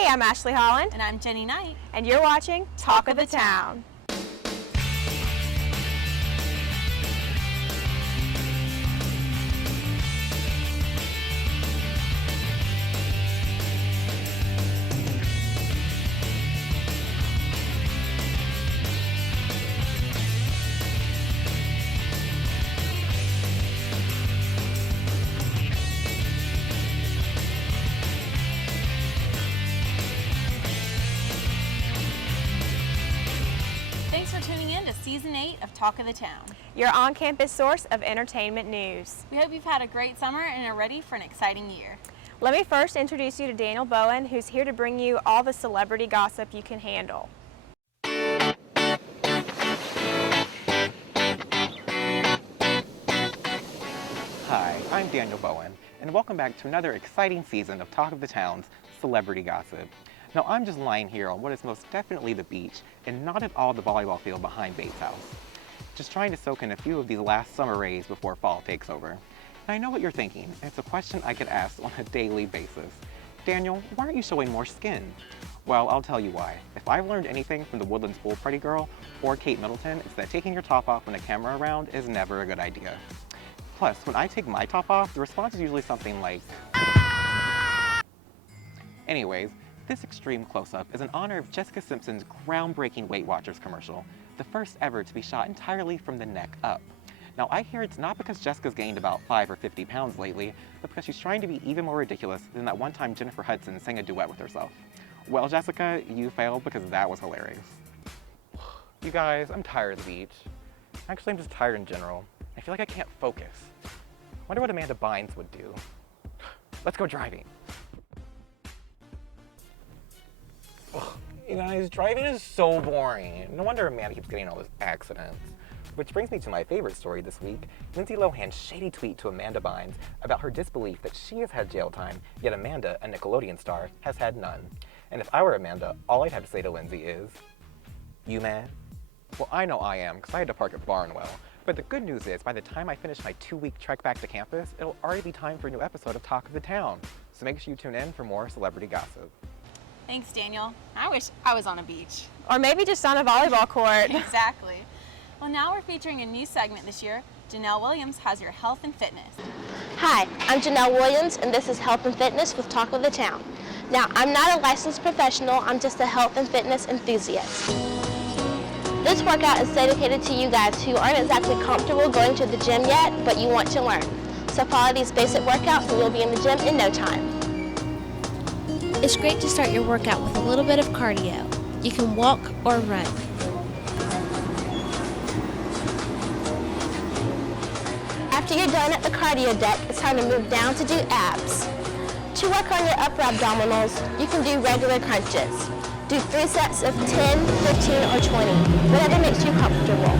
Hey, I'm Ashleigh Holland. And I'm Jenni Knight. And you're watching Talk of the Town. Thanks for tuning in to Season 8 of Talk of the Town, Your on-campus source of entertainment news. We hope you've had a great summer and are ready for an exciting year. Let me first introduce you to Genelle Boan, who's here to bring you all the celebrity gossip you can handle. Hi, I'm Daniel Boan, and welcome back to another exciting season of Talk of the Town's Celebrity Gossip. Now, I'm just lying here on what is most definitely the beach and not at all the volleyball field behind Bates' house. Just trying to soak in a few of these last summer rays before fall takes over. And I know what you're thinking, and it's a question I get asked on a daily basis. Daniel, why aren't you showing more skin? Well, I'll tell you why. If I've learned anything from the Woodlands Pool Party Girl or Kate Middleton, it's that taking your top off when a camera around is never a good idea. Plus, when I take my top off, the response is usually something like, "Ah!" Anyways, this extreme close-up is in honor of Jessica Simpson's groundbreaking WeightWatchers commercial, the first ever to be shot entirely from the neck up. Now, I hear it's not because Jessica's gained about 5 or 50 pounds lately, but because she's trying to be even more ridiculous than that one time Jennifer Hudson sang a duet with herself. Well, Jessica, you failed because that was hilarious. You guys, I'm tired of the beach. Actually, I'm just tired in general. I feel like I can't focus. Wonder what Amanda Bynes would do. Let's go driving. Ugh, you guys, driving is so boring. No wonder Amanda keeps getting all those accidents. Which brings me to my favorite story this week, Lindsay Lohan's shady tweet to Amanda Bynes about her disbelief that she has had jail time, yet Amanda, a Nickelodeon star, has had none. And if I were Amanda, all I'd have to say to Lindsay is, "You mad?" Well, I know I am, because I had to park at Barnwell. But the good news is, by the time I finish my 2-week trek back to campus, it'll already be time for a new episode of Talk of the Town. So make sure you tune in for more celebrity gossip. Thanks, Daniel. I wish I was on a beach. Or maybe just on a volleyball court. Exactly. Well, now we're featuring a new segment this year. Genelle Williams has your health and fitness. Hi, I'm Genelle Williams, and this is Health and Fitness with Talk of the Town. Now, I'm not a licensed professional, I'm just a health and fitness enthusiast. This workout is dedicated to you guys who aren't exactly comfortable going to the gym yet, but you want to learn. So follow these basic workouts and you'll be in the gym in no time. It's great to start your workout with a little bit of cardio. You can walk or run. After you're done at the cardio deck, it's time to move down to do abs. To work on your upper abdominals, you can do regular crunches. Do 3 sets of 10, 15, or 20, whatever makes you comfortable.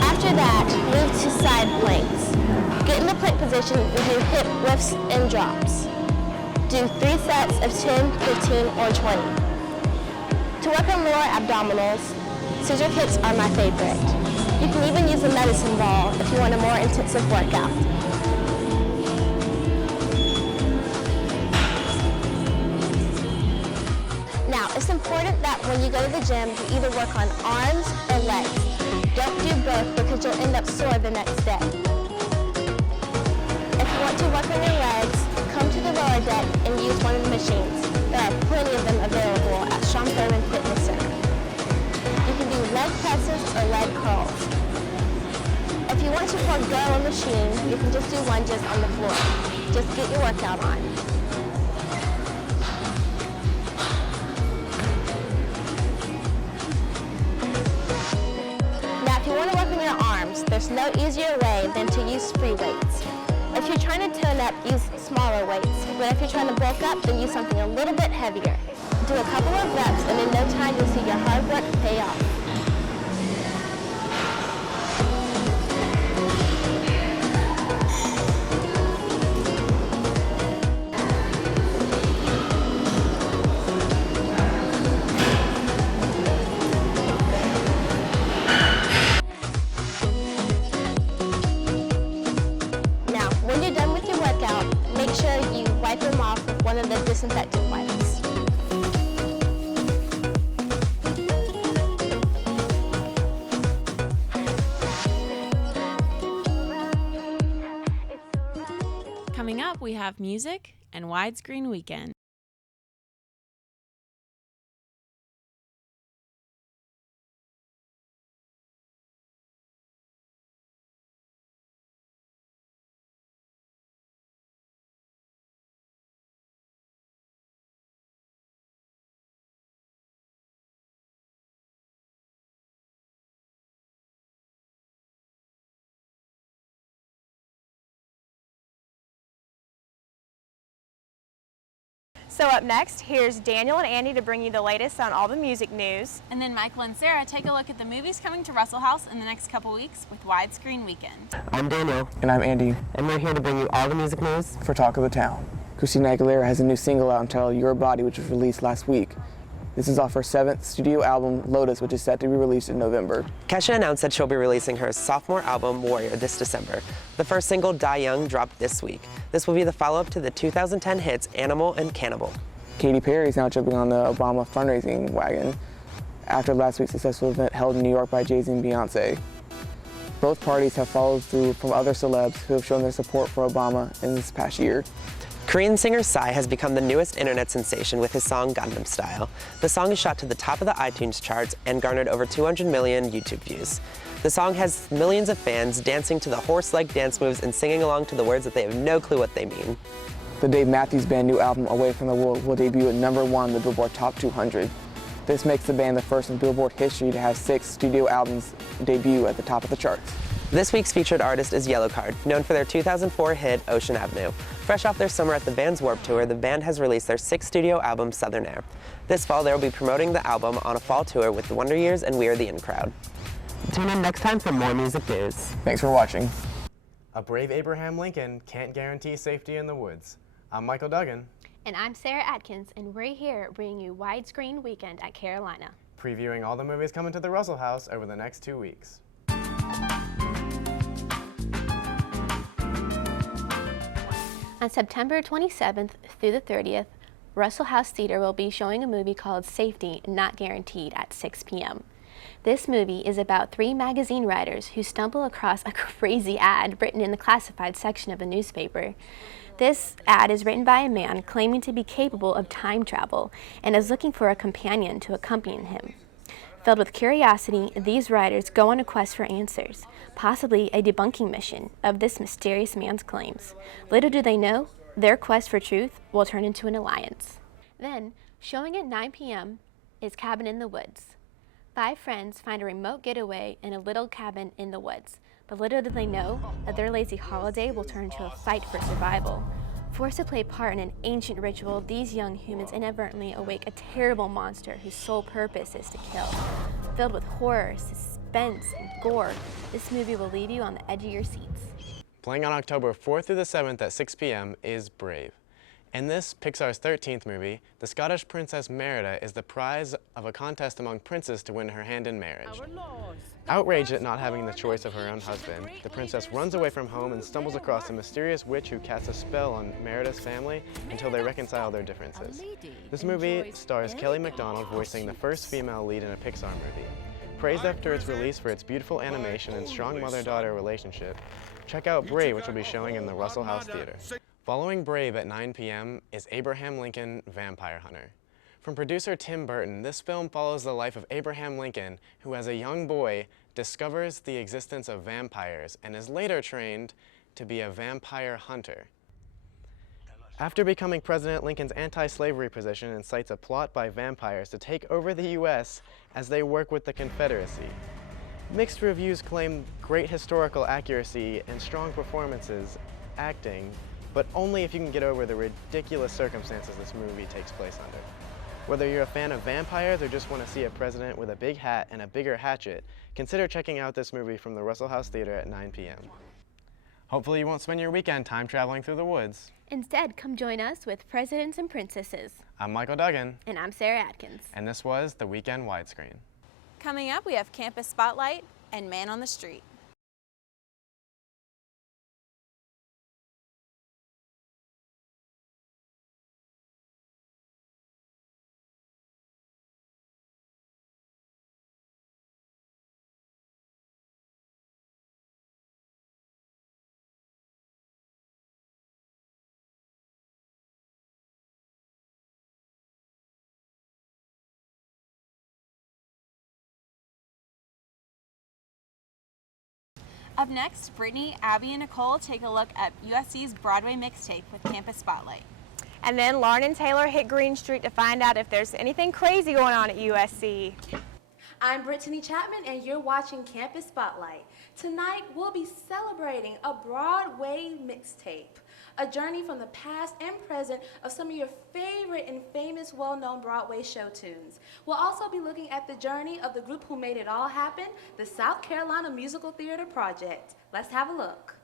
After that, move to side planks. Get in the plank position and do hip lifts and drops. Do 3 sets of 10, 15, or 20. To work on lower abdominals, scissor kicks are my favorite. You can even use a medicine ball if you want a more intensive workout. Now, it's important that when you go to the gym, you either work on arms or legs. Don't do both because you'll end up sore the next day. If you want to work on your legs, come to the lower deck and use one of the machines. There are plenty of them available at Sean Thurman Fitness Center. You can do leg presses or leg curls. If you want to forego a machine, you can just do lunges on the floor. Just get your workout on. If you want to work on your arms, there's no easier way than to use free weights. If you're trying to tone up, use smaller weights. But if you're trying to bulk up, then use something a little bit heavier. Do a couple of reps, and in no time you'll see your hard work pay off. Wipe them off with one of the disinfectant wipes. we have music and Widescreen Weekend. So up next, here's Daniel and Andy to bring you the latest on all the music news. And then Michael and Sarah take a look at the movies coming to Russell House in the next couple weeks with Widescreen Weekend. I'm Daniel. And I'm Andy. And we're here to bring you all the music news For Talk of the Town. Christina Aguilera has a new single out entitled Your Body, which was released last week. This is off her 7th studio album, Lotus, which is set to be released in November. Kesha announced that she'll be releasing her sophomore album, Warrior, this December. The first single, Die Young, dropped this week. This will be the follow-up to the 2010 hits Animal and Cannibal. Katy Perry is now jumping on the Obama fundraising wagon after last week's successful event held in New York by Jay-Z and Beyonce. Both parties have followed through from other celebs who have shown their support for Obama in this past year. Korean singer Psy has become the newest internet sensation with his song Gangnam Style. The song is shot to the top of the iTunes charts and garnered over 200 million YouTube views. The song has millions of fans dancing to the horse-like dance moves and singing along to the words that they have no clue what they mean. The Dave Matthews Band new album, Away from the World, will debut at #1 on the Billboard Top 200. This makes the band the first in Billboard history to have 6 studio albums debut at the top of the charts. This week's featured artist is Yellowcard, known for their 2004 hit Ocean Avenue. Fresh off their summer at the band's Warped Tour, the band has released their 6th studio album, Southern Air. This fall, they will be promoting the album on a fall tour with the Wonder Years and We Are the In Crowd. Tune in next time for more music news. Thanks for watching. A brave Abraham Lincoln can't guarantee safety in the woods. I'm Michael Duggan, And I'm Sarah Atkins, and we're here bringing you Widescreen Weekend at Carolina. previewing all the movies coming to the Russell House over the next 2 weeks. On September 27th through the 30th, Russell House Theater will be showing a movie called Safety Not Guaranteed at 6 p.m. This movie is about 3 magazine writers who stumble across a crazy ad written in the classified section of a newspaper. This ad is written by a man claiming to be capable of time travel and is looking for a companion to accompany him. Filled with curiosity, these writers go on a quest for answers, possibly a debunking mission of this mysterious man's claims. Little do they know, their quest for truth will turn into an alliance. Then, showing at 9 p.m. is Cabin in the Woods. 5 friends find a remote getaway in a little cabin in the woods, but little do they know that their lazy holiday will turn into a fight for survival. Forced to play part in an ancient ritual, these young humans inadvertently awake a terrible monster whose sole purpose is to kill. Filled with horror, suspense, and gore, this movie will leave you on the edge of your seats. Playing on October 4th through the 7th at 6 p.m. is Brave. In this, Pixar's 13th movie, the Scottish princess Merida is the prize of a contest among princes to win her hand in marriage. Outraged at not having the choice of her own husband, the princess runs away from home and stumbles across a mysterious witch who casts a spell on Merida's family until they reconcile their differences. This movie stars Kelly Macdonald voicing the first female lead in a Pixar movie. Praised after its release for its beautiful animation and strong mother-daughter relationship, check out Brave, which will be showing in the Russell House Theater. Following Brave at 9 p.m. is Abraham Lincoln Vampire Hunter. From producer Tim Burton, this film follows the life of Abraham Lincoln, who as a young boy discovers the existence of vampires and is later trained to be a vampire hunter. After becoming president, Lincoln's anti-slavery position incites a plot by vampires to take over the U.S. as they work with the Confederacy. Mixed reviews claim great historical accuracy and strong performances, acting, but only if you can get over the ridiculous circumstances this movie takes place under. Whether you're a fan of vampires or just want to see a president with a big hat and a bigger hatchet, consider checking out this movie from the Russell House Theater at 9 p.m. Hopefully you won't spend your weekend time traveling through the woods. Instead, come join us with Presidents and Princesses. I'm Michael Duggan. And I'm Sarah Atkins. And this was the Weekend Widescreen. Coming up, we have Campus Spotlight and Man on the Street. Up next, Brittany, Abby, and Nicole take a look at USC's Broadway Mixtape with Campus Spotlight. And then Lauren and Taylor hit Green Street to find out if there's anything crazy going on at USC. I'm Brittany Chapman, and you're watching Campus Spotlight. Tonight, we'll be celebrating a Broadway mixtape, a journey from the past and present of some of your favorite and famous well-known Broadway show tunes. We'll also be looking at the journey of the group who made it all happen, the South Carolina Musical Theater Project. Let's have a look.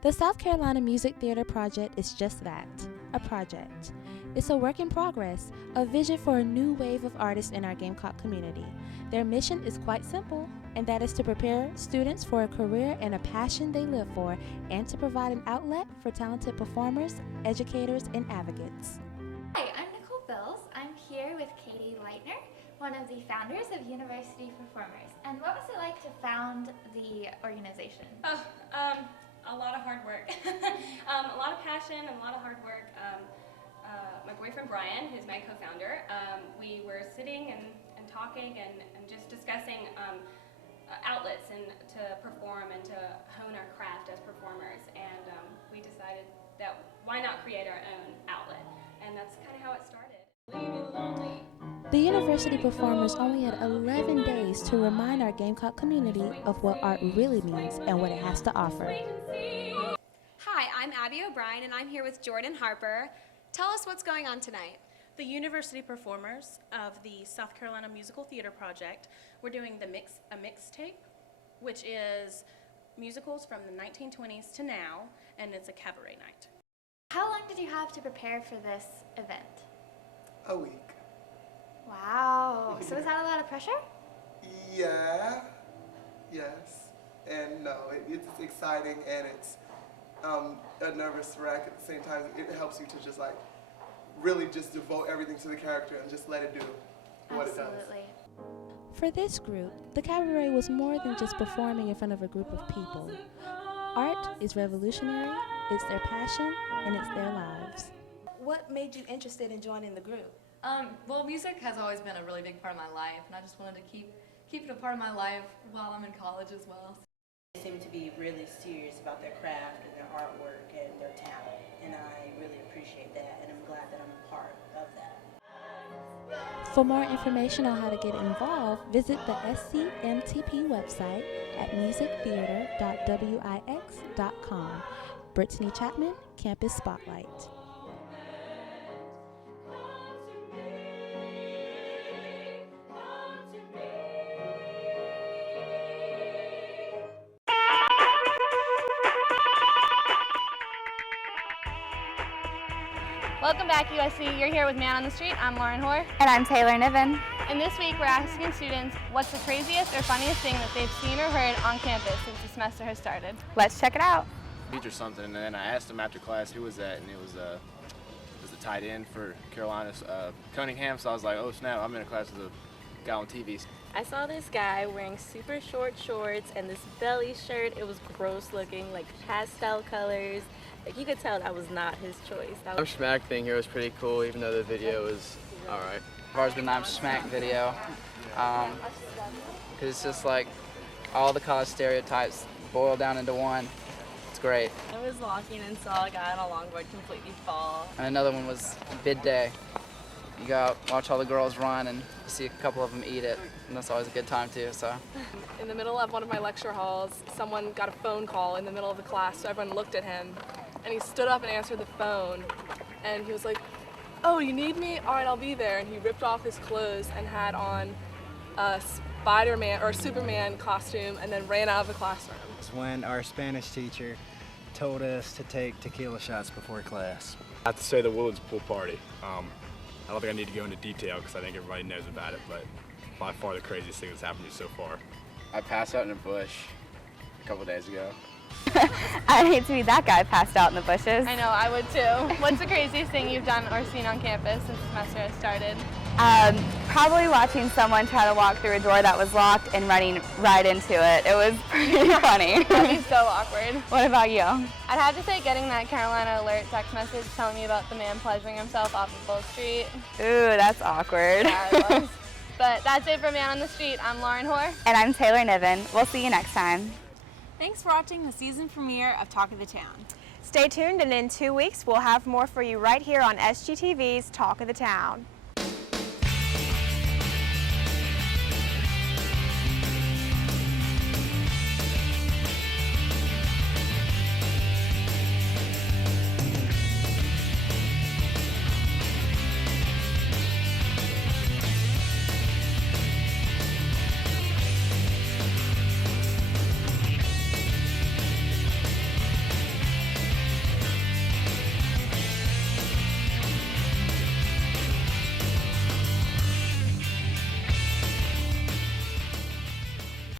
The South Carolina Music Theater Project is just that, a project. It's a work in progress, a vision for a new wave of artists in our Gamecock community. Their mission is quite simple, and that is to prepare students for a career and a passion they live for, and to provide an outlet for talented performers, educators, and advocates. Hi, I'm Nicole Bills. I'm here with Katie Leitner, one of the founders of University Performers. And what was it like to found the organization? A lot of hard work. A lot of passion and a lot of hard work. My boyfriend Brian, who's my co-founder, we were sitting and talking and just discussing outlets and to perform and to hone our craft as performers, and we decided that why not create our own outlet, and that's kind of how it started. The University Performers only had 11 days to remind our Gamecock community of what art really means and what it has to offer. Hi, I'm Abby O'Brien, and I'm here with Jordan Harper. Tell us what's going on tonight. The University Performers of the South Carolina Musical Theater Project, we're doing a mixtape, which is musicals from the 1920s to now, and it's a cabaret night. How long did you have to prepare for this event? A week. Wow. So is that a lot of pressure? Yeah. Yes. And no, it's exciting, and it's a nervous wreck at the same time. It helps you to just like really just devote everything to the character and just let it do what it does. Absolutely. For this group, the cabaret was more than just performing in front of a group of people. Art is revolutionary, it's their passion, and it's their lives. What made you interested in joining the group? Well, music has always been a really big part of my life, and I just wanted to keep it a part of my life while I'm in college as well. They seem to be really serious about their craft and their artwork and their talent, and I really appreciate that, and I'm glad that I'm a part of that. For more information on how to get involved, visit the SCMTP website at musictheater.wix.com. Brittany Chapman, Campus Spotlight. Welcome back, USC. You're here with Man on the Street. I'm Lauren Hoare. And I'm Taylor Niven. And this week we're asking students what's the craziest or funniest thing that they've seen or heard on campus since the semester has started. Let's check it out. Or something, and then I asked him after class who was that, and it was the tight end for Carolina's Cunningham. So I was like, oh snap, I'm in a class with a guy on TV. I saw this guy wearing super short shorts and this belly shirt. It was gross looking, like pastel colors. Like you could tell that was not his choice. I'm Smack thing here was pretty cool, even though the video was alright. As far as the I'm Smack video, because it's just like all the college stereotypes boiled down into one. It's great. I was walking and saw a guy on a longboard completely fall. And another one was bid day. You go out, watch all the girls run, and you see a couple of them eat it, and that's always a good time too. So. In the middle of one of my lecture halls, someone got a phone call in the middle of the class, so everyone looked at him, and he stood up and answered the phone, and he was like, "Oh, you need me? All right, I'll be there." And he ripped off his clothes and had on a Spider-Man or Superman costume, and then ran out of the classroom. It's when our Spanish teacher told us to take tequila shots before class. I have to say the Woodlands pool party. I don't think I need to go into detail because I think everybody knows about it, but by far the craziest thing that's happened to me so far. I passed out in a bush a couple days ago. I'd hate to be that guy passed out in the bushes. I know, I would too. What's the craziest thing you've done or seen on campus since the semester has started? Probably watching someone try to walk through a door that was locked and running right into it. It was pretty funny. That'd be so awkward. What about you? I'd have to say getting that Carolina Alert text message telling me about the man pleasuring himself off of Bull Street. Ooh, that's awkward. Yeah, it was. But that's it for Man on the Street. I'm Lauren Hoare. And I'm Taylor Niven. We'll see you next time. Thanks for watching the season premiere of Talk of the Town. Stay tuned, and in 2 weeks we'll have more for you right here on SGTV's Talk of the Town.